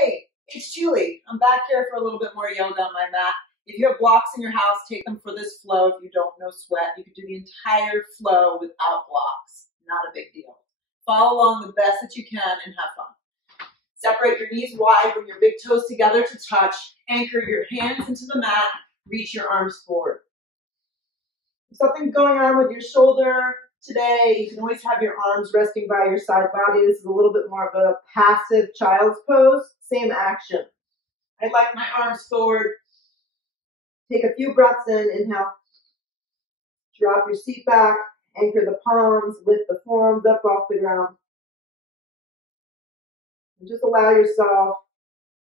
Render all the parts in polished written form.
Hey, it's Julie. I'm back here for a little bit more yoga on my mat. If you have blocks in your house, take them for this flow. If you don't, no sweat. You can do the entire flow without blocks. Not a big deal. Follow along the best that you can and have fun. Separate your knees wide, bring your big toes together to touch. Anchor your hands into the mat. Reach your arms forward. If something's going on with your shoulder today, you can always have your arms resting by your side body. This is a little bit more of a passive child's pose. Same action. I like my arms forward. Take a few breaths in. Inhale. Drop your seat back. Anchor the palms. Lift the forearms up off the ground. And just allow yourself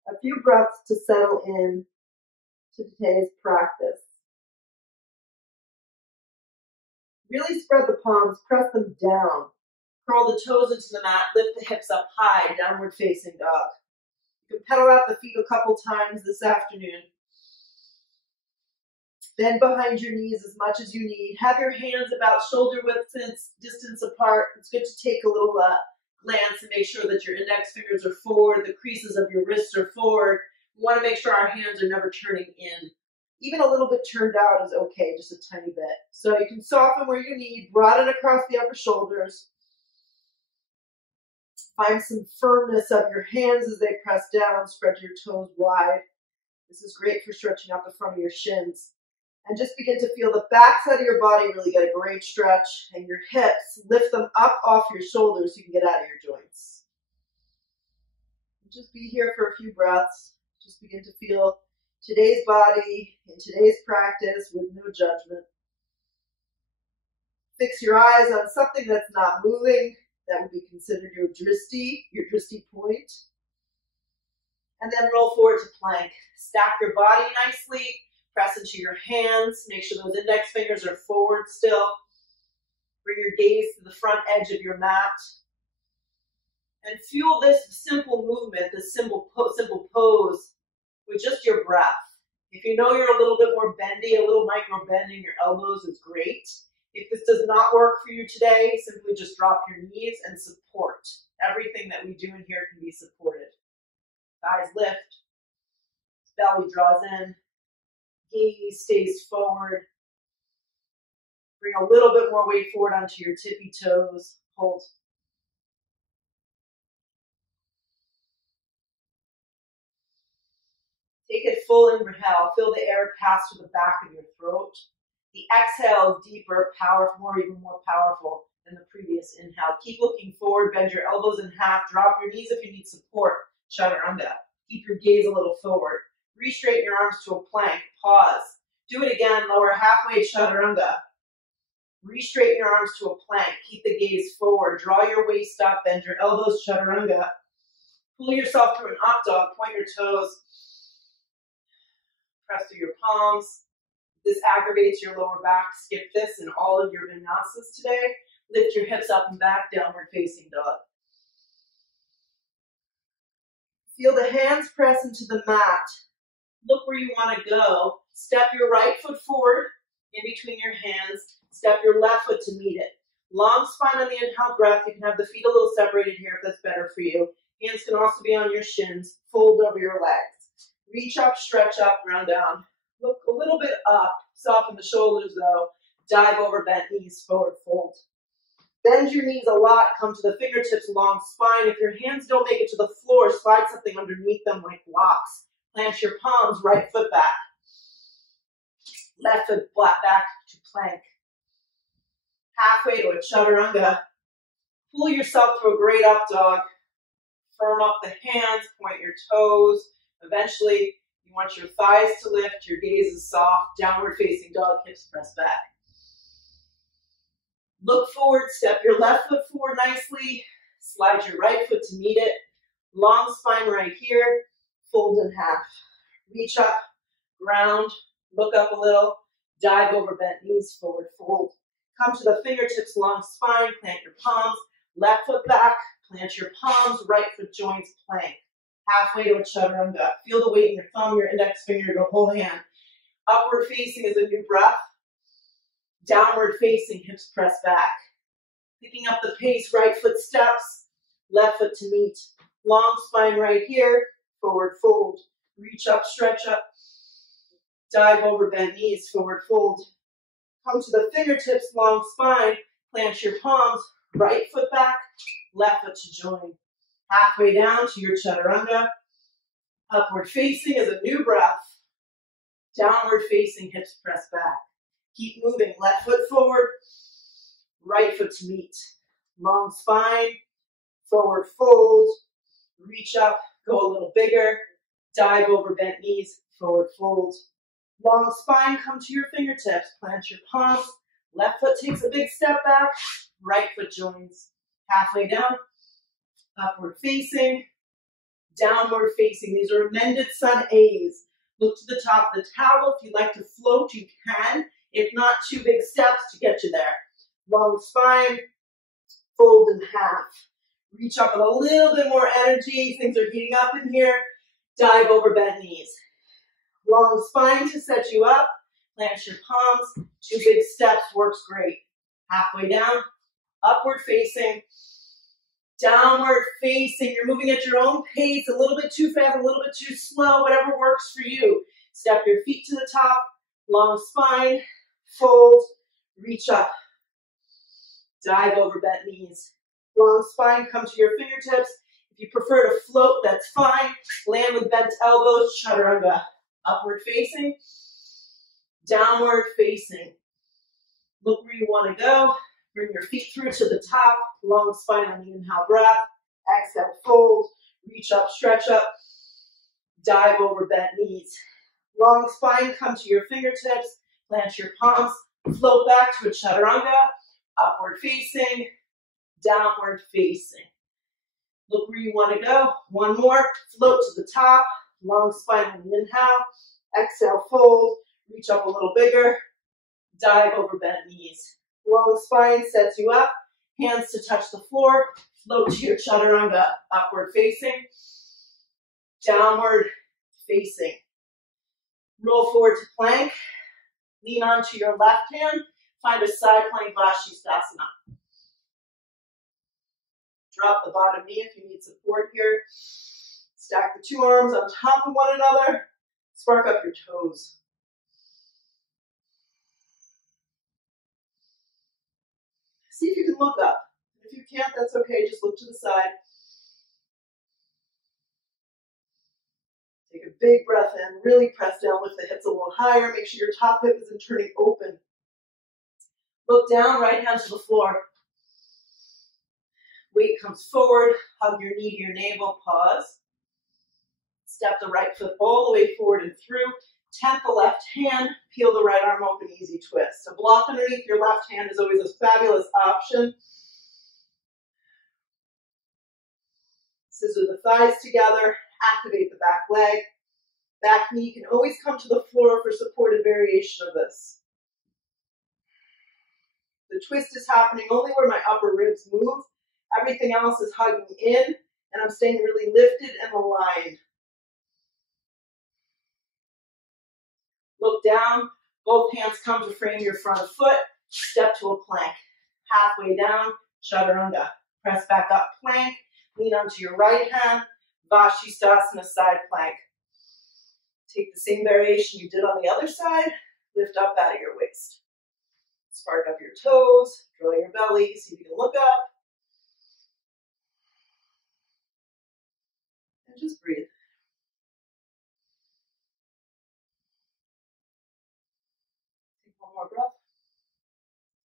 a few breaths to settle in to today's practice. Really spread the palms, press them down. Curl the toes into the mat, lift the hips up high, downward facing dog. You can pedal out the feet a couple times this afternoon. Bend behind your knees as much as you need. Have your hands about shoulder width distance apart. It's good to take a little glance and make sure that your index fingers are forward, the creases of your wrists are forward. We want to make sure our hands are never turning in. Even a little bit turned out is okay, just a tiny bit. So you can soften where you need, broaden across the upper shoulders. Find some firmness of your hands as they press down. Spread your toes wide. This is great for stretching out the front of your shins. And just begin to feel the back side of your body really get a great stretch. And your hips, lift them up off your shoulders so you can get out of your joints. Just be here for a few breaths. Just begin to feel today's body in today's practice with no judgment. Fix your eyes on something that's not moving. That would be considered your drishti point. And then roll forward to plank. Stack your body nicely. Press into your hands. Make sure those index fingers are forward still. Bring your gaze to the front edge of your mat. And fuel this simple movement, this simple pose, with just your breath. If you know you're a little bit more bendy, a little micro bend in your elbows is great. If this does not work for you today, simply just drop your knees and support. Everything that we do in here can be supported. Thighs lift, belly draws in, gaze stays forward. Bring a little bit more weight forward onto your tippy toes. Hold. Take it full inhale. Feel the air pass through the back of your throat. The exhale is deeper, powerful, even more powerful than the previous inhale. Keep looking forward. Bend your elbows in half. Drop your knees if you need support. Chaturanga. Keep your gaze a little forward. Re-straighten your arms to a plank. Pause. Do it again. Lower halfway. Chaturanga. Re-straighten your arms to a plank. Keep the gaze forward. Draw your waist up. Bend your elbows. Chaturanga. Pull yourself through an up dog. Point your toes. Press through your palms. This aggravates your lower back. Skip this in all of your vinyasas today. Lift your hips up and back, downward facing dog. Feel the hands press into the mat. Look where you want to go. Step your right foot forward in between your hands. Step your left foot to meet it. Long spine on the inhale breath. You can have the feet a little separated here if that's better for you. Hands can also be on your shins. Fold over your legs. Reach up, stretch up, round down. Look a little bit up. Soften the shoulders though. Dive over bent knees, forward fold. Bend your knees a lot. Come to the fingertips, long spine. If your hands don't make it to the floor, slide something underneath them like blocks. Plant your palms, right foot back. Left foot flat back to plank. Halfway to a chaturanga. Pull yourself to a great up dog. Firm up the hands, point your toes. Eventually, you want your thighs to lift, your gaze is soft, downward facing dog, hips press back. Look forward, step your left foot forward nicely, slide your right foot to meet it, long spine right here, fold in half. Reach up, ground, look up a little, dive over bent knees, forward fold. Come to the fingertips, long spine, plant your palms, left foot back, plant your palms, right foot joints, plank. Halfway to a chaturanga. Feel the weight in your thumb, your index finger, your whole hand. Upward facing is a new breath. Downward facing, hips press back. Picking up the pace, right foot steps, left foot to meet. Long spine right here, forward fold. Reach up, stretch up. Dive over, bent knees, forward fold. Come to the fingertips, long spine. Plant your palms, right foot back, left foot to join. Halfway down to your chaturanga. Upward facing is a new breath. Downward facing, hips press back. Keep moving, left foot forward, right foot to meet. Long spine, forward fold, reach up, go a little bigger, dive over bent knees, forward fold. Long spine, come to your fingertips, plant your palms, left foot takes a big step back, right foot joins. Halfway down, upward facing, downward facing. These are amended sun A's. Look to the top of the towel. If you'd like to float, you can. If not, 2 big steps to get you there. Long spine, fold in half. Reach up with a little bit more energy. Things are heating up in here. Dive over bent knees. Long spine to set you up. Plant your palms. 2 big steps works great. Halfway down, upward facing, downward facing. You're moving at your own pace, a little bit too fast, a little bit too slow, whatever works for you. Step your feet to the top, long spine, fold, reach up. Dive over bent knees. Long spine, come to your fingertips. If you prefer to float, that's fine. Land with bent elbows, chaturanga. Upward facing, downward facing. Look where you want to go. Bring your feet through to the top. Long spine on the inhale breath. Exhale, fold. Reach up, stretch up. Dive over bent knees. Long spine, come to your fingertips. Plant your palms. Float back to a chaturanga. Upward facing, downward facing. Look where you want to go. One more. Float to the top. Long spine on the inhale. Exhale, fold. Reach up a little bigger. Dive over bent knees. Long spine sets you up. Hands to touch the floor. Float to your chaturanga. Upward facing. Downward facing. Roll forward to plank. Lean onto your left hand. Find a side plank Vashisthasana. Drop the bottom knee if you need support here. Stack the 2 arms on top of one another. Spark up your toes. See if you can look up. If you can't, that's okay. Just look to the side. Take a big breath in. Really press down, lift the hips a little higher. Make sure your top hip isn't turning open. Look down, right hand to the floor. Weight comes forward. Hug your knee to your navel. Pause. Step the right foot all the way forward and through. Tap the left hand, peel the right arm open, easy twist. A block underneath your left hand is always a fabulous option. Scissor the thighs together, activate the back leg. Back knee can always come to the floor for supported variation of this. The twist is happening only where my upper ribs move. Everything else is hugging in, and I'm staying really lifted and aligned. Look down, both hands come to frame your front foot, step to a plank. Halfway down, chaturanga. Press back up, plank, lean onto your right hand, Vashisthasana side plank. Take the same variation you did on the other side, lift up out of your waist. Spark up your toes, draw your belly, see if you can look up. And just breathe. More breath.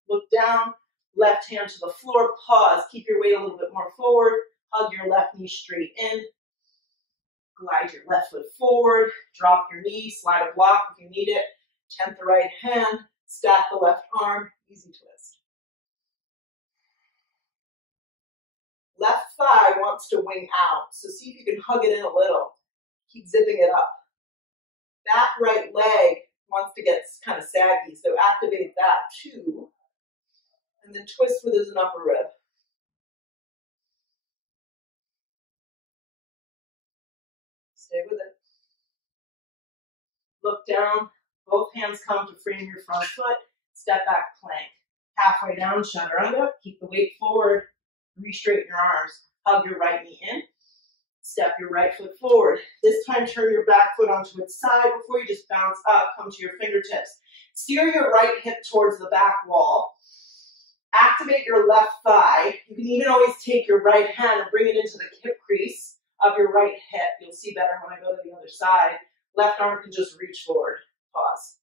Look down, left hand to the floor, pause, keep your weight a little bit more forward, hug your left knee straight in, glide your left foot forward, drop your knee, slide a block if you need it, tent the right hand, stack the left arm, easy twist. Left thigh wants to wing out, so see if you can hug it in a little, keep zipping it up. Back right leg wants to get kind of saggy, so activate that too. And then twist with an upper rib. Stay with it. Look down, both hands come to frame your front foot, step back plank. Halfway down, chaturanga, keep the weight forward, re-straighten your arms, hug your right knee in, Step your right foot forward. This time turn your back foot onto its side before you just bounce up, come to your fingertips. Steer your right hip towards the back wall. Activate your left thigh. You can even always take your right hand and bring it into the hip crease of your right hip. You'll see better when I go to the other side. Left arm can just reach forward. Pause.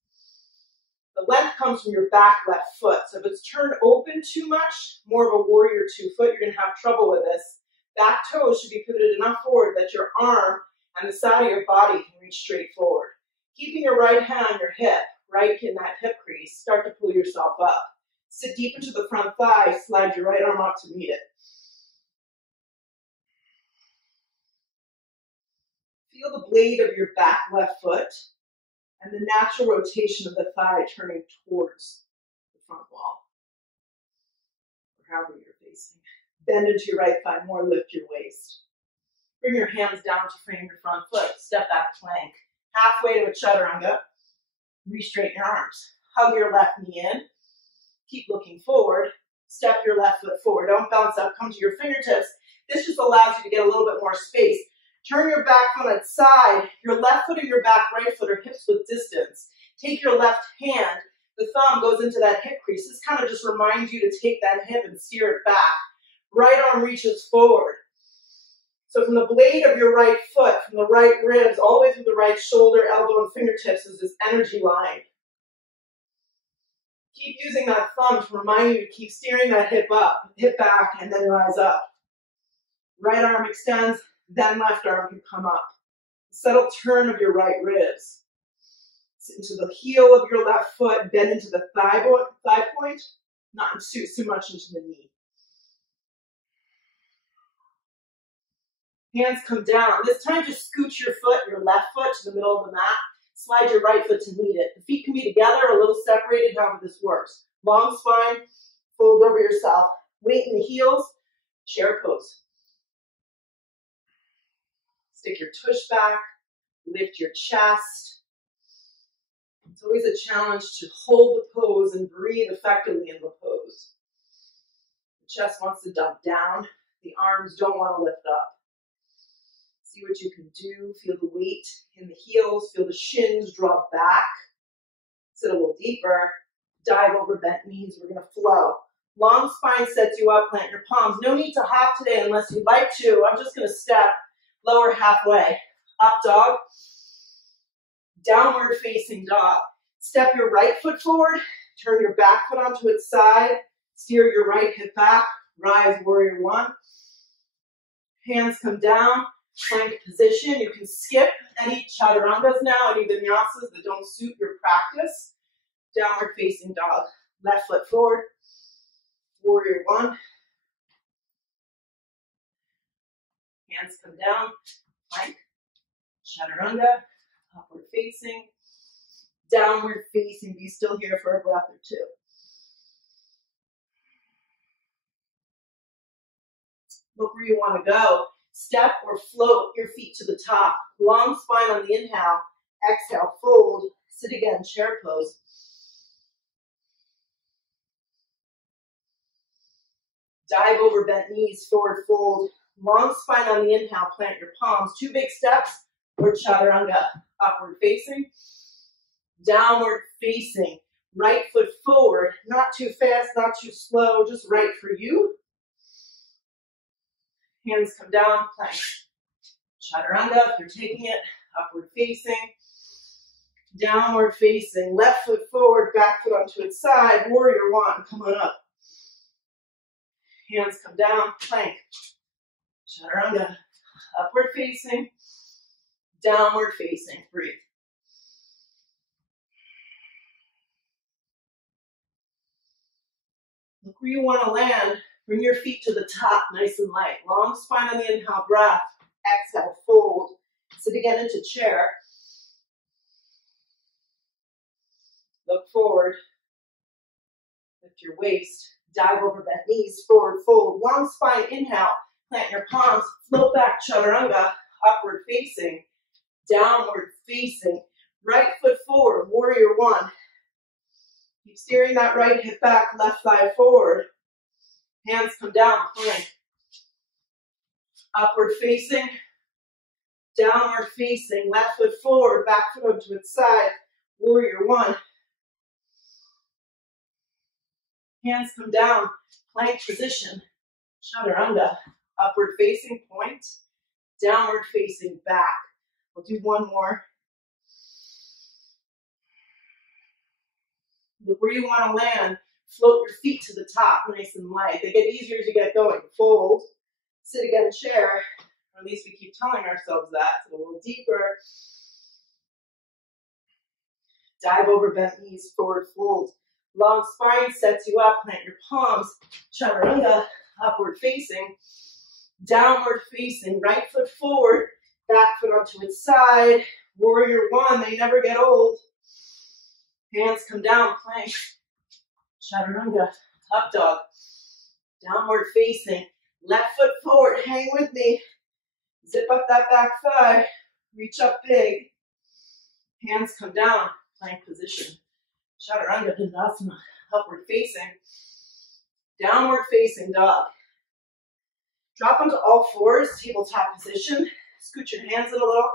The length comes from your back left foot. So if it's turned open too much, more of a warrior 2 foot, you're going to have trouble with this. Back toes should be pivoted enough forward that your arm and the side of your body can reach straight forward. Keeping your right hand on your hip, right in that hip crease, start to pull yourself up. Sit deep into the front thigh, slide your right arm up to meet it. Feel the blade of your back left foot and the natural rotation of the thigh turning towards the front wall, or however you're facing. Bend into your right thigh more, lift your waist. Bring your hands down to frame your front foot. Step back plank. Halfway to a chaturanga. Re-straighten your arms. Hug your left knee in. Keep looking forward. Step your left foot forward. Don't bounce up. Come to your fingertips. This just allows you to get a little bit more space. Turn your back foot on its side. Your left foot and your back right foot are hips width distance. Take your left hand. The thumb goes into that hip crease. This kind of just reminds you to take that hip and steer it back. Right arm reaches forward. So from the blade of your right foot, from the right ribs, all the way through the right shoulder, elbow, and fingertips is this energy line. Keep using that thumb to remind you to keep steering that hip up, hip back, and then rise up. Right arm extends, then left arm can come up. Subtle turn of your right ribs. Sit into the heel of your left foot, bend into the thigh point, not too much into the knee. Hands come down. This time just scoot your foot, your left foot, to the middle of the mat. Slide your right foot to meet it. The feet can be together or a little separated, however this works. Long spine, fold over yourself. Weight in the heels, chair pose. Stick your tush back, lift your chest. It's always a challenge to hold the pose and breathe effectively in the pose. The chest wants to dump down. The arms don't want to lift up. See what you can do. Feel the weight in the heels. Feel the shins drop back. Sit a little deeper. Dive over bent knees. We're going to flow. Long spine sets you up. Plant your palms. No need to hop today unless you'd like to. I'm just going to step lower halfway. Up dog. Downward facing dog. Step your right foot forward. Turn your back foot onto its side. Steer your right hip back. Rise, warrior 1. Hands come down. Plank position. You can skip any chaturangas now, any vinyasas that don't suit your practice. Downward facing dog. Left foot forward. Warrior 1. Hands come down. Plank. Chaturanga. Upward facing. Downward facing. Be still here for a breath or two. Look where you want to go. Step or float your feet to the top. Long spine on the inhale. Exhale, fold. Sit again, chair pose. Dive over bent knees, forward fold. Long spine on the inhale, plant your palms. 2 big steps or chaturanga. Upward facing. Downward facing. Right foot forward. Not too fast, not too slow, just right for you. Hands come down, plank. Chaturanga, if you're taking it, upward facing. Downward facing, left foot forward, back foot onto its side. Warrior 1, come on up. Hands come down, plank. Chaturanga, upward facing. Downward facing, breathe. Look where you want to land. Bring your feet to the top, nice and light. Long spine on the inhale, breath. Exhale, fold. Sit again into chair. Look forward. Lift your waist. Dive over bent knees, forward fold. Long spine, inhale. Plant your palms. Float back, chaturanga. Upward facing. Downward facing. Right foot forward, warrior 1. Keep steering that right hip back, left thigh forward. Hands come down, plank. Upward facing, Downward facing, left foot forward, back foot onto its side. Warrior one. Hands come down, plank position. Chaturanga, upward facing point, downward facing back. We'll do one more. Look where you want to land. Float your feet to the top, nice and light. They get easier as you get going. Fold, sit again, chair. Or at least we keep telling ourselves that. So a little deeper. Dive over bent knees, forward fold. Long spine sets you up. Plant your palms. Chaturanga, upward facing. Downward facing. Right foot forward. Back foot onto its side. Warrior one. They never get old. Hands come down. Plank. Chaturanga, up dog. Downward facing. Left foot forward. Hang with me. Zip up that back thigh. Reach up big. Hands come down. Plank position. Chaturanga Dandasana. Upward facing. Downward facing dog. Drop onto all fours. Tabletop position. Scoot your hands in a little.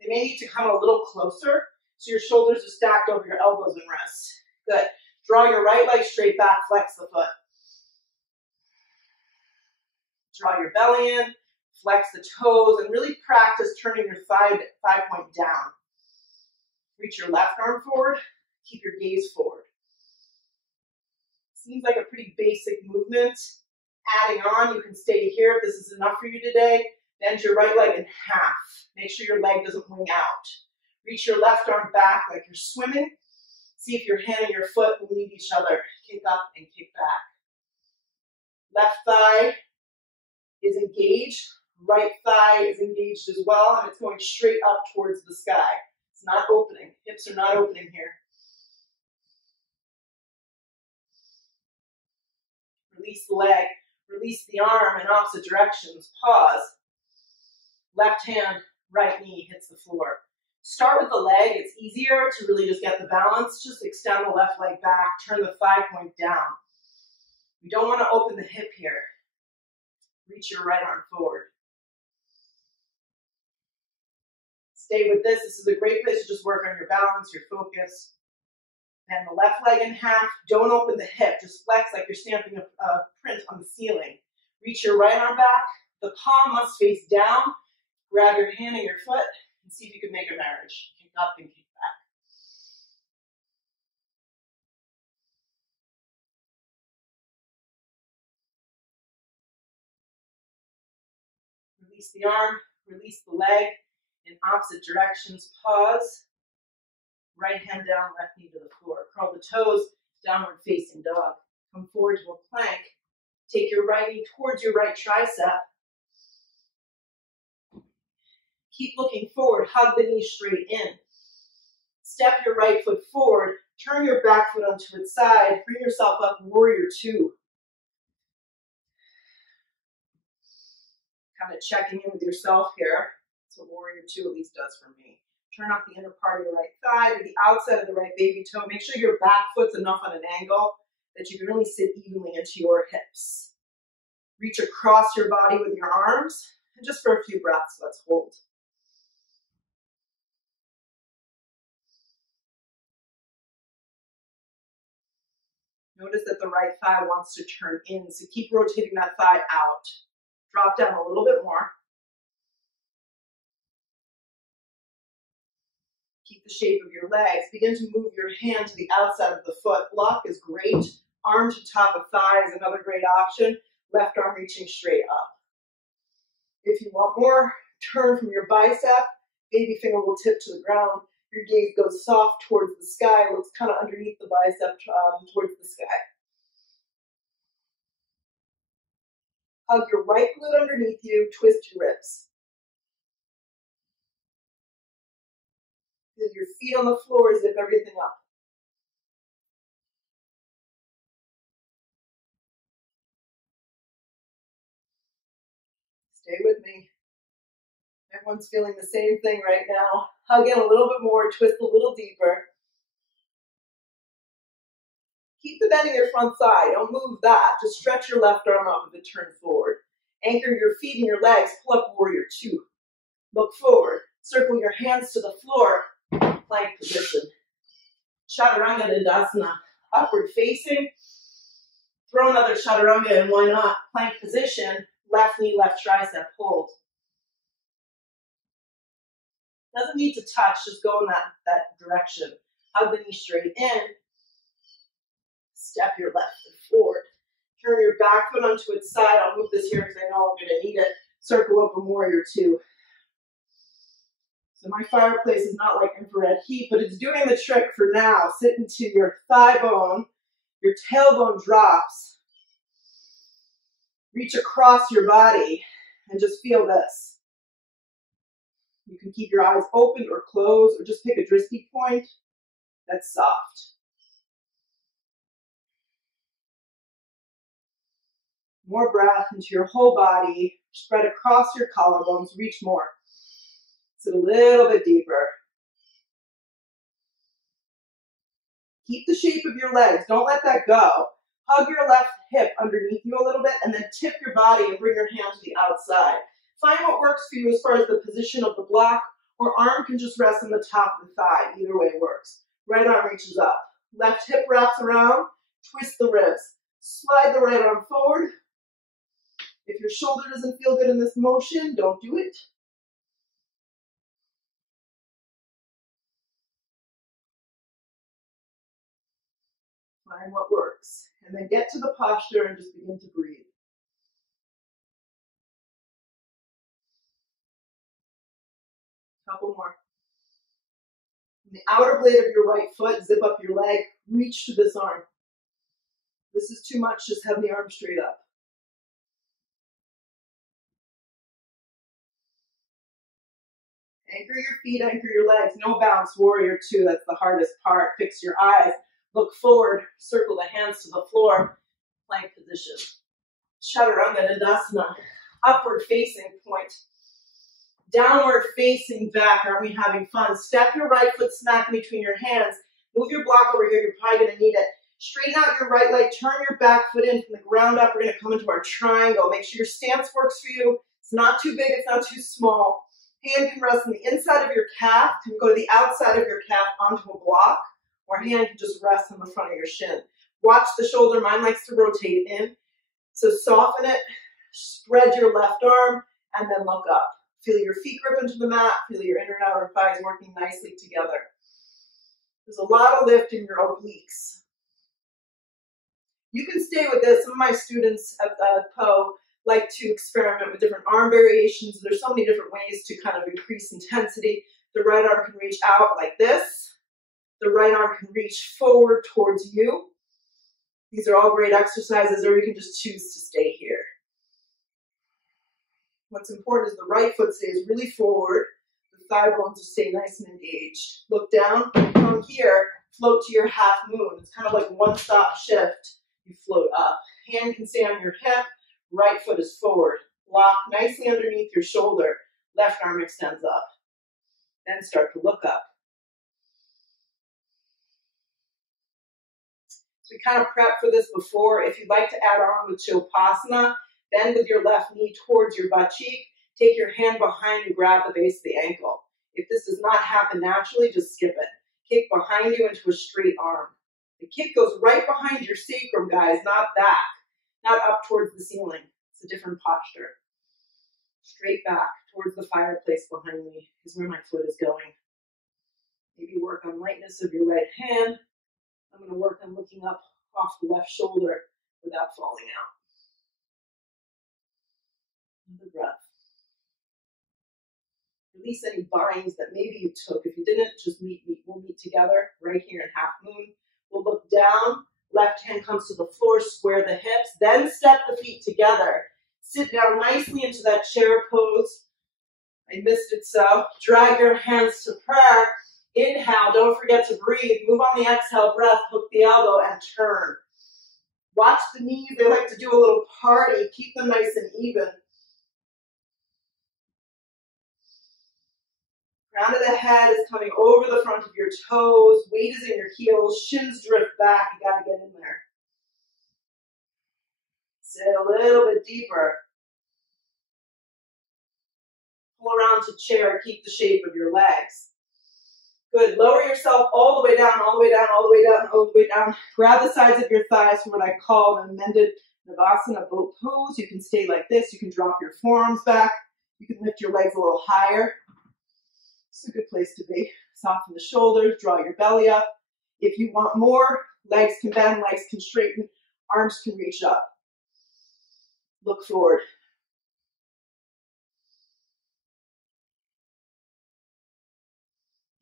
They may need to come a little closer so your shoulders are stacked over your elbows and wrists. Good. Draw your right leg straight back. Flex the foot. Draw your belly in. Flex the toes and really practice turning your thigh point down. Reach your left arm forward. Keep your gaze forward. Seems like a pretty basic movement. Adding on, you can stay here if this is enough for you today. Bend your right leg in half. Make sure your leg doesn't wing out. Reach your left arm back like you're swimming. See if your hand and your foot will meet each other. Kick up and kick back. Left thigh is engaged. Right thigh is engaged as well, and it's going straight up towards the sky. It's not opening. Hips are not opening here. Release the leg. Release the arm in opposite directions. Pause. Left hand, right knee hits the floor. Start with the leg. It's easier to really just get the balance. Just extend the left leg back. Turn the thigh point down. You don't want to open the hip here. Reach your right arm forward. Stay with this. This is a great place to just work on your balance, your focus. Bend the left leg in half. Don't open the hip. Just flex like you're stamping a print on the ceiling. Reach your right arm back. The palm must face down. Grab your hand and your foot and see if you can make a marriage. Kick up and kick back. Release the arm. Release the leg. In opposite directions, pause. Right hand down, left knee to the floor. Curl the toes, downward facing dog. Come forward to a plank. Take your right knee towards your right tricep. Keep looking forward, hug the knee straight in. Step your right foot forward, turn your back foot onto its side, bring yourself up, warrior two. Kind of checking in with yourself here. That's what warrior two at least does for me. Turn up the inner part of your right thigh to the outside of the right baby toe. Make sure your back foot's enough on an angle that you can really sit evenly into your hips. Reach across your body with your arms. And just for a few breaths, let's hold. Notice that the right thigh wants to turn in, so keep rotating that thigh out. Drop down a little bit more. Keep the shape of your legs. Begin to move your hand to the outside of the foot. Block is great. Arm to top of thigh is another great option. Left arm reaching straight up. If you want more, turn from your bicep. Baby finger will tip to the ground. Your gaze goes soft towards the sky. Looks kind of underneath the bicep towards the sky. Hug your right glute underneath you. Twist your ribs. With your feet on the floor, zip everything up. Stay with me. Everyone's feeling the same thing right now. Hug in a little bit more, twist a little deeper. Keep the bend in your front thigh. Don't move that. Just stretch your left arm up if it turns forward. Anchor your feet and your legs. Pull up warrior two. Look forward. Circle your hands to the floor. Plank position. Chaturanga Dandasana. Upward facing. Throw another chaturanga and why not? Plank position. Left knee, left tricep. Hold. Doesn't need to touch. Just go in that direction. Hug the knee straight in. Step your left foot forward. Turn your back foot onto its side. I'll move this here because I know I'm going to need it. Circle open warrior two. So my fireplace is not like infrared heat, but it's doing the trick for now. Sit into your thigh bone. Your tailbone drops. Reach across your body and just feel this. You can keep your eyes open or closed or just pick a drishti point that's soft. More breath into your whole body. Spread across your collarbones. Reach more. Sit a little bit deeper. Keep the shape of your legs. Don't let that go. Hug your left hip underneath you a little bit and then tip your body and bring your hand to the outside. Find what works for you as far as the position of the block, or arm can just rest on the top of the thigh. Either way works. Right arm reaches up. Left hip wraps around. Twist the ribs. Slide the right arm forward. If your shoulder doesn't feel good in this motion, don't do it. Find what works. And then get to the posture and just begin to breathe. Couple more. The outer blade of your right foot, zip up your leg, reach to this arm. This is too much, just have the arm straight up. Anchor your feet, anchor your legs. No bounce, warrior two, that's the hardest part. Fix your eyes, look forward, circle the hands to the floor, plank position. Chaturanga Dandasana, upward facing point. Downward facing back. Are we having fun? Step your right foot smack in between your hands. Move your block over here. You're probably going to need it. Straighten out your right leg. Turn your back foot in from the ground up. We're going to come into our triangle. Make sure your stance works for you. It's not too big. It's not too small. Hand can rest on the inside of your calf. Can go to the outside of your calf onto a block. Or hand can just rest on the front of your shin. Watch the shoulder. Mine likes to rotate in. So soften it. Spread your left arm. And then look up. Feel your feet grip into the mat. Feel your inner and outer thighs working nicely together. There's a lot of lift in your obliques. You can stay with this. Some of my students at PO like to experiment with different arm variations. There's so many different ways to kind of increase intensity. The right arm can reach out like this. The right arm can reach forward towards you. These are all great exercises, or you can just choose to stay here. What's important is the right foot stays really forward. The thigh bones just stay nice and engaged. Look down, come here, float to your half moon. It's kind of like one-stop shift. You float up. Hand can stay on your hip. Right foot is forward. Lock nicely underneath your shoulder. Left arm extends up. Then start to look up. So we kind of prepped for this before. If you'd like to add on with Chopasana, bend with your left knee towards your butt cheek. Take your hand behind and grab the base of the ankle. If this does not happen naturally, just skip it. Kick behind you into a straight arm. The kick goes right behind your sacrum, guys, not back. Not up towards the ceiling. It's a different posture. Straight back towards the fireplace behind me is where my foot is going. Maybe work on lightness of your right hand. I'm going to work on looking up off the left shoulder without falling out. Another breath. Release any binds that maybe you took. If you didn't, just we'll meet together right here in half moon. We'll look down. Left hand comes to the floor, square the hips, then step the feet together. Sit down nicely into that chair pose. I missed it so. Drag your hands to prayer. Inhale, don't forget to breathe. Move on the exhale breath, hook the elbow and turn. Watch the knees, they like to do a little party. Keep them nice and even. Crown of the head is coming over the front of your toes. Weight is in your heels. Shins drift back. You got to get in there. Sit a little bit deeper. Pull around to chair, keep the shape of your legs. Good, lower yourself all the way down, all the way down, all the way down, all the way down. Grab the sides of your thighs for what I call an amended Navasana boat pose. You can stay like this, you can drop your forearms back, you can lift your legs a little higher. It's a good place to be. Soften the shoulders, draw your belly up. If you want more, legs can bend, legs can straighten, arms can reach up. Look forward.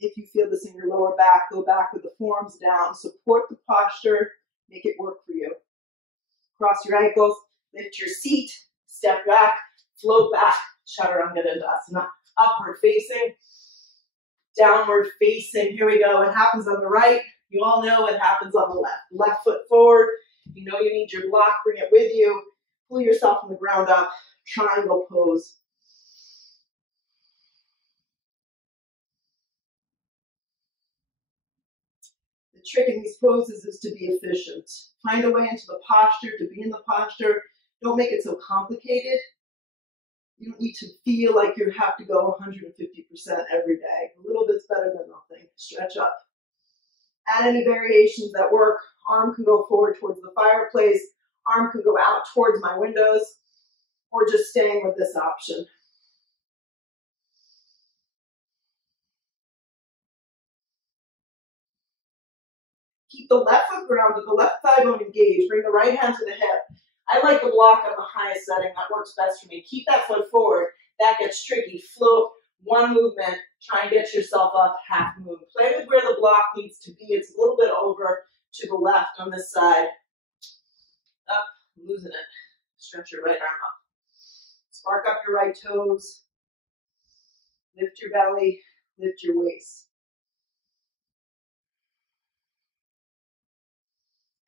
If you feel this in your lower back, go back with the forearms down. Support the posture, make it work for you. Cross your ankles, lift your seat, step back, float back, Chaturanga Dandasana. Upward facing, downward facing. Here we go. It happens on the right. You all know it happens on the left. Left foot forward. You know you need your block. Bring it with you. Pull yourself from the ground up. Triangle pose. The trick in these poses is to be efficient. Find a way into the posture, to be in the posture. Don't make it so complicated. You don't need to feel like you have to go 150% every day. A little bit's better than nothing. Stretch up. Add any variations that work. Arm can go forward towards the fireplace. Arm can go out towards my windows. Or just staying with this option. Keep the left foot grounded, the left thigh bone engaged. Bring the right hand to the hip. I like the block on the highest setting. That works best for me. Keep that foot forward. That gets tricky. Float, one movement. Try and get yourself up, half moon. Play with where the block needs to be. It's a little bit over to the left on this side. Up, losing it. Stretch your right arm up. Spark up your right toes. Lift your belly, lift your waist.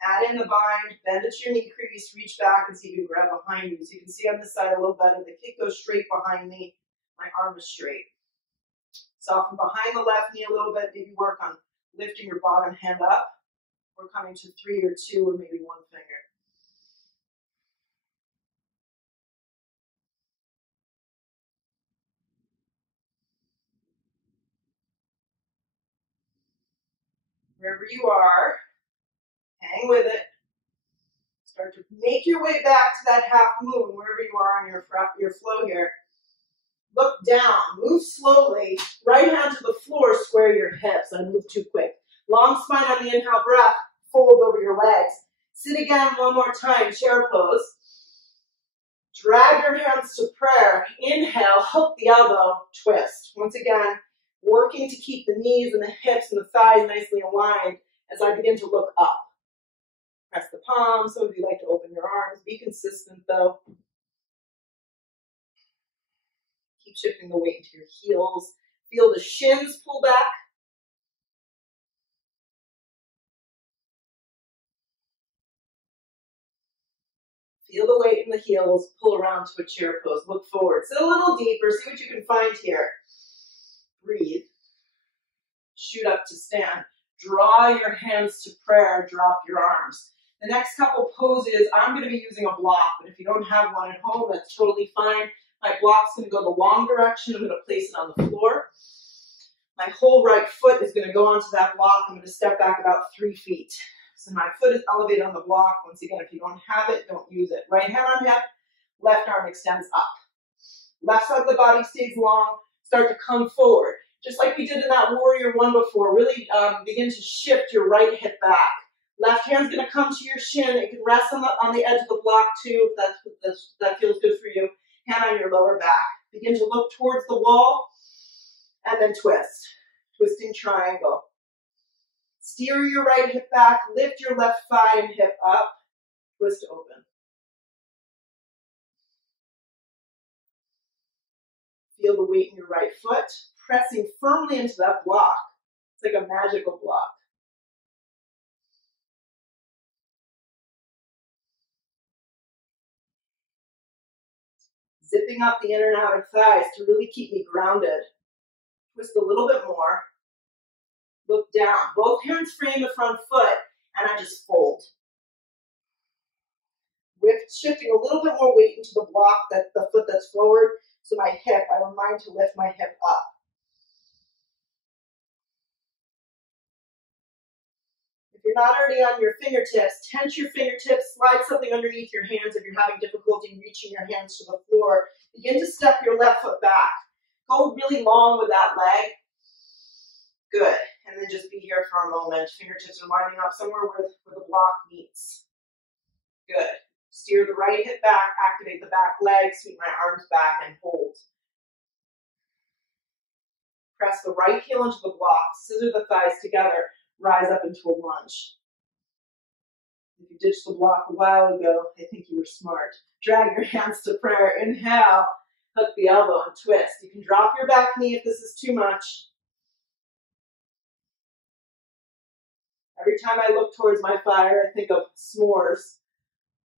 Add in the bind, bend at your knee crease, reach back and see if you can grab behind you. So you can see on this side a little better. The kick goes straight behind me. My arm is straight. Soften behind the left knee a little bit. Maybe work on lifting your bottom hand up. We're coming to 3 or 2 or maybe 1 finger. Wherever you are, hang with it. Start to make your way back to that half moon, wherever you are on your flow here. Look down, move slowly. Right hand to the floor, square your hips. I moved too quick. Long spine on the inhale breath, fold over your legs. Sit again one more time, chair pose. Drag your hands to prayer. Inhale, hook the elbow, twist. Once again, working to keep the knees and the hips and the thighs nicely aligned as I begin to look up. Press the palms. Some of you like to open your arms. Be consistent though. Keep shifting the weight into your heels. Feel the shins pull back. Feel the weight in the heels. Pull around to a chair pose. Look forward. Sit a little deeper. See what you can find here. Breathe. Shoot up to stand. Draw your hands to prayer. Drop your arms. The next couple poses, I'm going to be using a block, but if you don't have one at home, that's totally fine. My block's going to go the long direction. I'm going to place it on the floor. My whole right foot is going to go onto that block. I'm going to step back about 3 feet. So my foot is elevated on the block. Once again, if you don't have it, don't use it. Right hand on hip, left arm extends up. Left side of the body stays long. Start to come forward. Just like we did in that warrior one before, really begin to shift your right hip back. Left hand's going to come to your shin. It can rest on the edge of the block too, if that feels good for you. Hand on your lower back. Begin to look towards the wall and then twist. Twisting triangle. Steer your right hip back. Lift your left thigh and hip up. Twist open. Feel the weight in your right foot. Pressing firmly into that block. It's like a magical block. Zipping up the inner and outer thighs to really keep me grounded. Twist a little bit more. Look down. Both hands frame the front foot, and I just fold. With shifting a little bit more weight into the block, the foot that's forward, So my hip, I remind to lift my hip up. If you're not already on your fingertips, tense your fingertips, slide something underneath your hands if you're having difficulty reaching your hands to the floor. Begin to step your left foot back. Go really long with that leg. Good. And then just be here for a moment. Fingertips are lining up somewhere where the block meets. Good. Steer the right hip back, activate the back leg, sweep my arms back and hold. Press the right heel into the block, scissor the thighs together, rise up into a lunge. If you ditched the block a while ago, I think you were smart. Drag your hands to prayer. Inhale, hook the elbow and twist. You can drop your back knee if this is too much. Every time I look towards my fire, I think of s'mores.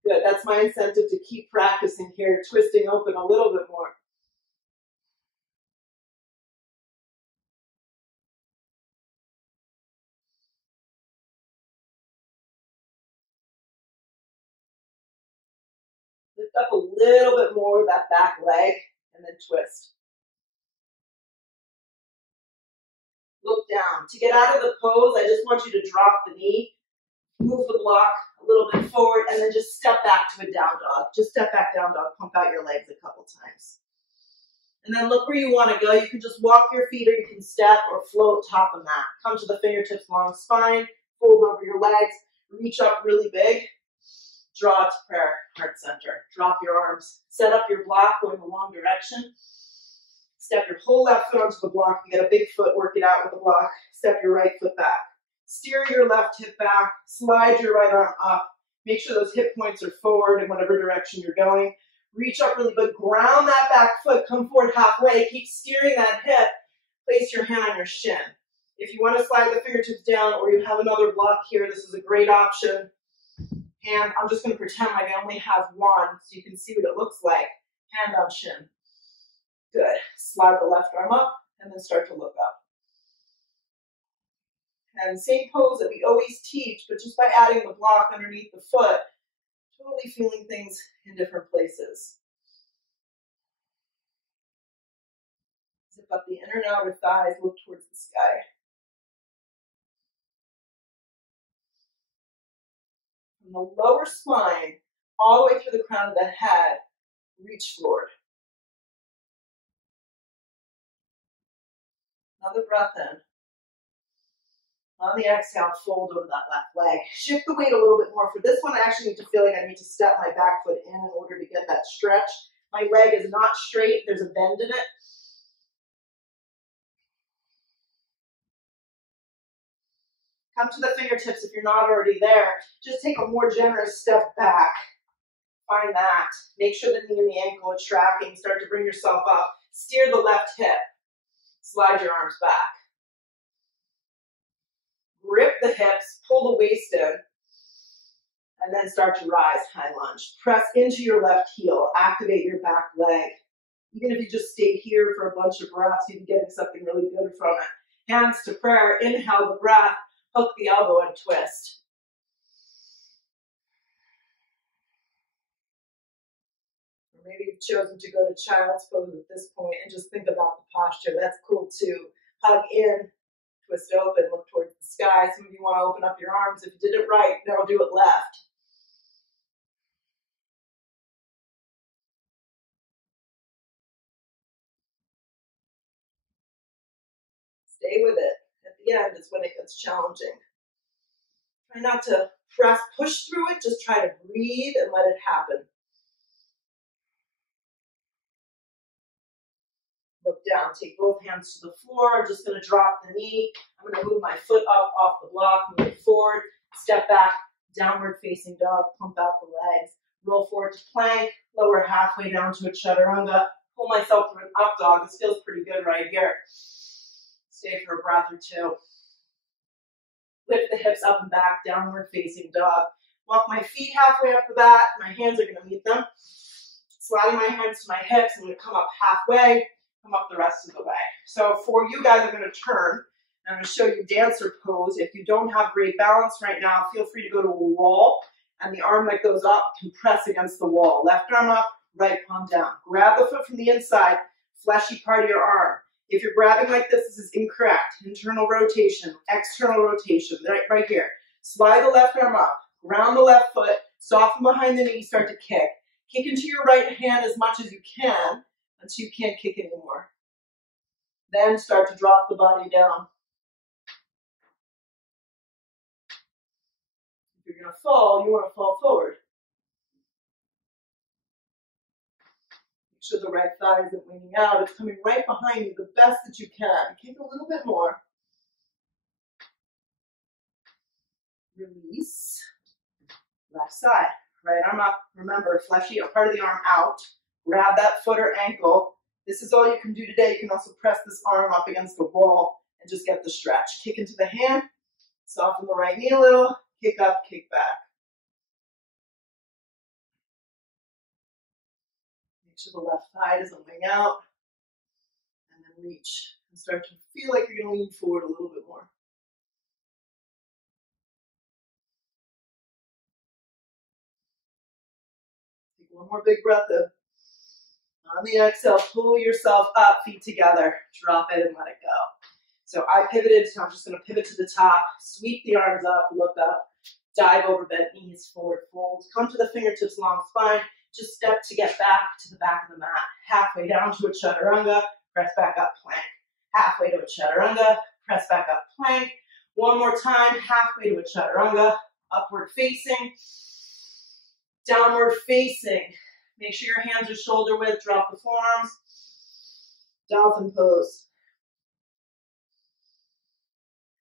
Good, that's my incentive to keep practicing here, twisting open a little bit more. Lift up a little bit more with that back leg and then twist. Look down. To get out of the pose, I just want you to drop the knee, move the block a little bit forward, and then just step back to a down dog. Just step back, down dog, pump out your legs a couple times. And then look where you want to go. You can just walk your feet or you can step or float top of mat. Come to the fingertips, long spine, fold over your legs, reach up really big, draw to prayer, heart center. Drop your arms, set up your block going the long direction. Step your whole left foot onto the block. You get a big foot, work it out with the block. Step your right foot back. Steer your left hip back, slide your right arm up. Make sure those hip points are forward in whatever direction you're going. Reach up really good, ground that back foot, come forward halfway, keep steering that hip. Place your hand on your shin. If you want to slide the fingertips down or you have another block here, this is a great option. And I'm just going to pretend like I only have one so you can see what it looks like. Hand on shin. Good. Slide the left arm up and then start to look up. And same pose that we always teach, but just by adding the block underneath the foot, totally feeling things in different places. Zip up the inner and outer thighs, look towards the sky. From the lower spine, all the way through the crown of the head, reach forward. Another breath in. On the exhale, fold over that left leg. Shift the weight a little bit more. For this one, I actually need to feel like I need to step my back foot in order to get that stretch. My leg is not straight. There's a bend in it. Come to the fingertips if you're not already there. Just take a more generous step back. Find that. Make sure the knee and the ankle are tracking. Start to bring yourself up. Steer the left hip. Slide your arms back. Grip the hips, pull the waist in, and then start to rise, high lunge. Press into your left heel, activate your back leg. Even if you just stay here for a bunch of breaths, you can get something really good from it. Hands to prayer, inhale the breath, hook the elbow and twist. Or maybe you've chosen to go to child's pose at this point and just think about the posture. That's cool too. Hug in. Twist open, look towards the sky. Some of you want to open up your arms. If you did it right, now do it left. Stay with it. At the end is when it gets challenging. Try not to push through it. Just try to breathe and let it happen. Look down. Take both hands to the floor. I'm just going to drop the knee. I'm going to move my foot up off the block, move it forward, step back, downward facing dog, pump out the legs, roll forward to plank, lower halfway down to a chaturanga, pull myself through an up dog. This feels pretty good right here. Stay for a breath or two. Lift the hips up and back, downward facing dog. Walk my feet halfway up the bat. My hands are going to meet them. Sliding my hands to my hips. I'm going to come up halfway. Come up the rest of the way. So for you guys, I'm going to turn. I'm going to show you dancer pose. If you don't have great balance right now, feel free to go to a wall, and the arm that goes up can press against the wall. Left arm up, right palm down. Grab the foot from the inside, fleshy part of your arm. If you're grabbing like this is incorrect. Internal rotation, external rotation, right here. Slide the left arm up, ground the left foot, soften behind the knee, start to kick. Kick into your right hand as much as you can until you can't kick anymore. Then start to drop the body down. If you're going to fall, you want to fall forward. Make sure the right thigh isn't leaning out. It's coming right behind you the best that you can. Kick a little bit more. Release. Left side. Right arm up. Remember, fleshy part of the arm out. Grab that foot or ankle. This is all you can do today. You can also press this arm up against the wall and just get the stretch. Kick into the hand. Soften the right knee a little. Kick up, kick back. Make sure the left thigh doesn't wing out. And then reach. And start to feel like you're going to lean forward a little bit more. Take one more big breath in. On the exhale, pull yourself up, feet together. Drop it and let it go. So I pivoted, so I'm just going to pivot to the top. Sweep the arms up, look up. Dive over, bent knees, forward fold. Come to the fingertips, long spine. Just step to get back to the back of the mat. Halfway down to a chaturanga, press back up, plank. Halfway to a chaturanga, press back up, plank. One more time, halfway to a chaturanga, upward facing, downward facing. Make sure your hands are shoulder width, drop the forearms. Dolphin pose.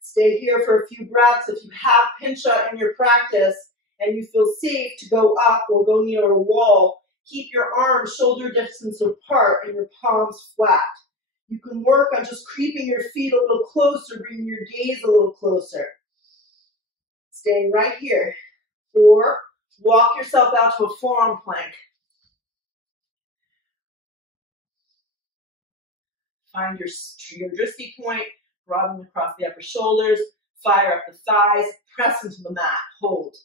Stay here for a few breaths. If you have pincha in your practice and you feel safe to go up or go near a wall, keep your arms shoulder distance apart and your palms flat. You can work on just creeping your feet a little closer, bringing your gaze a little closer. Staying right here. 4, walk yourself out to a forearm plank. Find your drishti point, broaden across the upper shoulders, fire up the thighs, press into the mat, hold.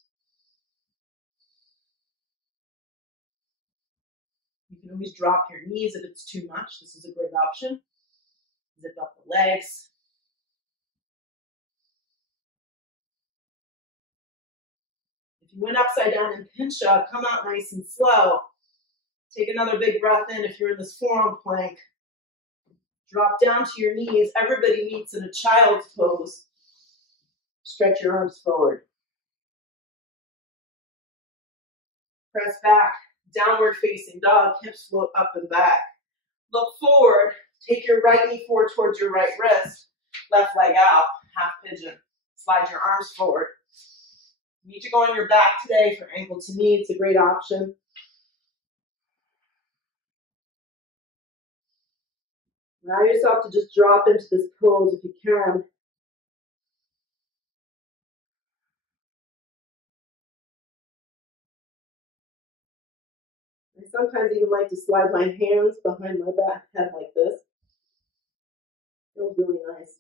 You can always drop your knees if it's too much. This is a great option. Zip up the legs. If you went upside down in pincha, come out nice and slow. Take another big breath in if you're in this forearm plank. Drop down to your knees. Everybody meets in a child's pose. Stretch your arms forward. Press back. Downward facing dog. Hips float up and back. Look forward. Take your right knee forward towards your right wrist. Left leg out. Half pigeon. Slide your arms forward. You need to go on your back today for ankle to knee. It's a great option. Allow yourself to just drop into this pose if you can. I sometimes even like to slide my hands behind my back head like this. Feels really nice.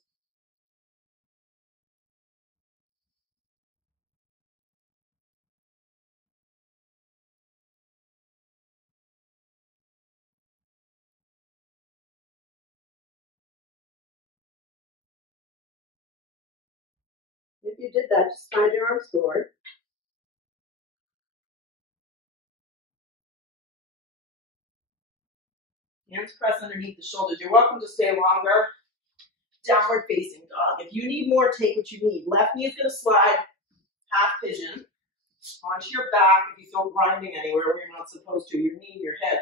If you did that, just slide your arms forward. Hands press underneath the shoulders. You're welcome to stay longer. Downward facing dog. If you need more, take what you need. Left knee is going to slide, half pigeon, onto your back. If you feel grinding anywhere where you're not supposed to, your knee, your hip.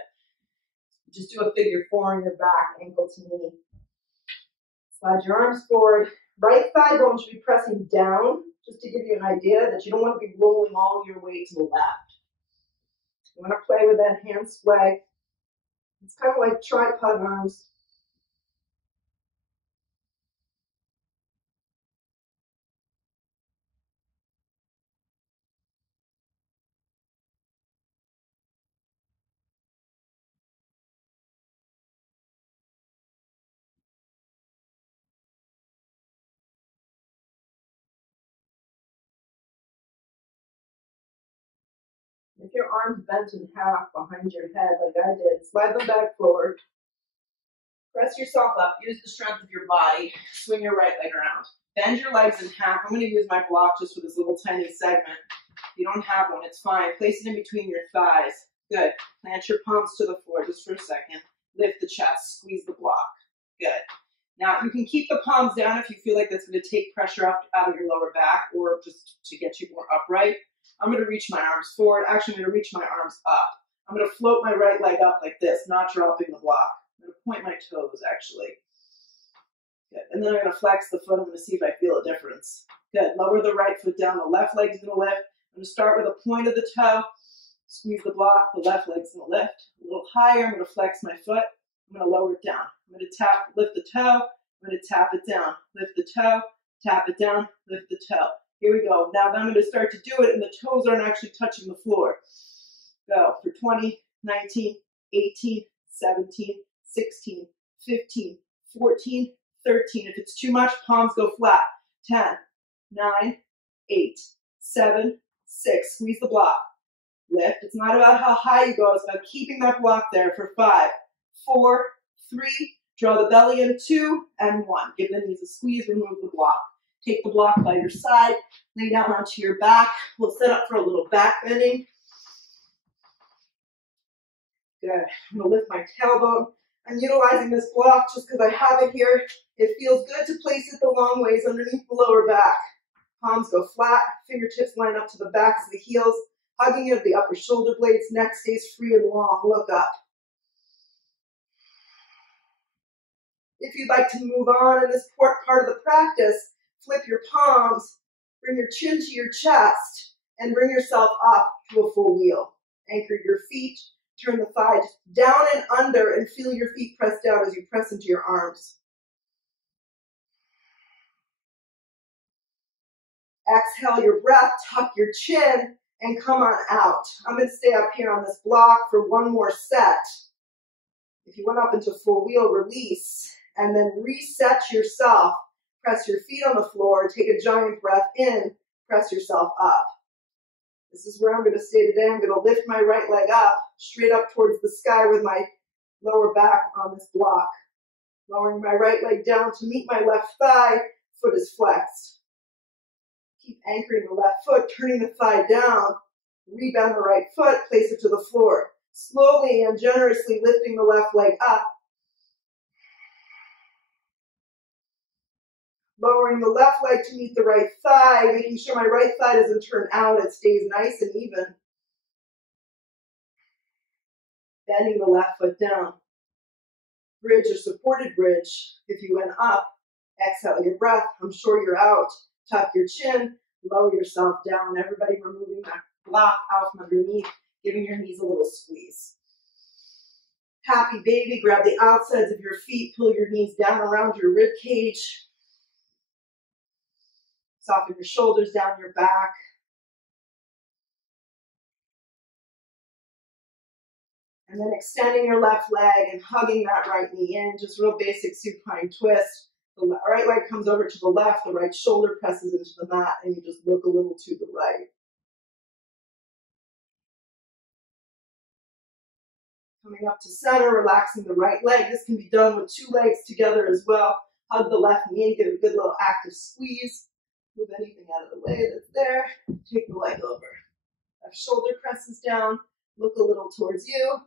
Just do a figure 4 on your back, ankle to knee. Slide your arms forward. Right thigh bone should be pressing down, just to give you an idea that you don't want to be rolling all your weight to the left. You want to play with that hand sway. It's kind of like tripod arms. If your arms bent in half behind your head like I did, slide them back forward. Press yourself up. Use the strength of your body. Swing your right leg around. Bend your legs in half. I'm going to use my block just for this little tiny segment. If you don't have one, it's fine. Place it in between your thighs. Good. Plant your palms to the floor just for a second. Lift the chest. Squeeze the block. Good. Now, you can keep the palms down if you feel like that's going to take pressure up out of your lower back or just to get you more upright. I'm going to reach my arms forward. Actually, I'm going to reach my arms up. I'm going to float my right leg up like this, not dropping the block. I'm going to point my toes, actually. Good. And then I'm going to flex the foot. I'm going to see if I feel a difference. Good. Lower the right foot down. The left leg's going to lift. I'm going to start with a point of the toe. Squeeze the block. The left leg's going to lift. A little higher. I'm going to flex my foot. I'm going to lower it down. I'm going to lift the toe. I'm going to tap it down. Lift the toe. Tap it down. Lift the toe. Here we go. Now I'm going to start to do it, and the toes aren't actually touching the floor. Go for 20, 19, 18, 17, 16, 15, 14, 13. If it's too much, palms go flat. 10, 9, 8, 7, 6. Squeeze the block. Lift. It's not about how high you go. It's about keeping that block there for 5, 4, 3. Draw the belly in. 2 and 1. Give the knees a squeeze. Remove the block. Take the block by your side. Lay down onto your back. We'll set up for a little back bending. Good. I'm going to lift my tailbone. I'm utilizing this block just because I have it here. It feels good to place it the long ways underneath the lower back. Palms go flat. Fingertips line up to the backs of the heels. Hugging at the upper shoulder blades. Neck stays free and long. Look up. If you'd like to move on in this part of the practice, flip your palms, bring your chin to your chest, and bring yourself up to a full wheel. Anchor your feet, turn the thighs down and under, and feel your feet press down as you press into your arms. Exhale your breath, tuck your chin, and come on out. I'm going to stay up here on this block for one more set. If you went up into full wheel, release, and then reset yourself. Press your feet on the floor, take a giant breath in, press yourself up. This is where I'm going to stay today. I'm going to lift my right leg up, straight up towards the sky with my lower back on this block. Lowering my right leg down to meet my left thigh, foot is flexed. Keep anchoring the left foot, turning the thigh down, rebend the right foot, place it to the floor. Slowly and generously lifting the left leg up. Lowering the left leg to meet the right thigh, making sure my right thigh doesn't turn out. It stays nice and even. Bending the left foot down. Bridge or supported bridge. If you went up, exhale your breath. I'm sure you're out. Tuck your chin. Lower yourself down. Everybody removing that block out from underneath, giving your knees a little squeeze. Happy baby. Grab the outsides of your feet. Pull your knees down around your rib cage. Soften your shoulders down your back. And then extending your left leg and hugging that right knee in. Just real basic supine twist. The right leg comes over to the left. The right shoulder presses into the mat. And you just look a little to the right. Coming up to center, relaxing the right leg. This can be done with 2 legs together as well. Hug the left knee and give a good little active squeeze. Move anything out of the way that's there. Take the leg over. Left shoulder presses down. Look a little towards you.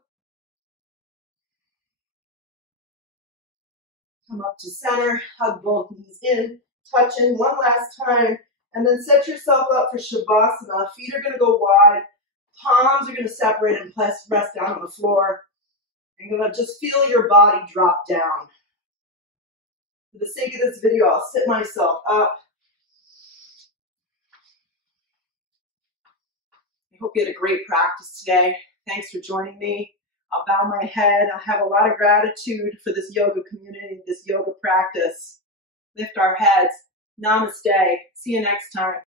Come up to center. Hug both knees in. Touch in one last time. And then set yourself up for Shavasana. Feet are going to go wide. Palms are going to separate and press down on the floor. You're going to just feel your body drop down. For the sake of this video, I'll sit myself up. I hope you had a great practice today. Thanks for joining me. I'll bow my head. I have a lot of gratitude for this yoga community, this yoga practice. Lift our heads. Namaste. See you next time.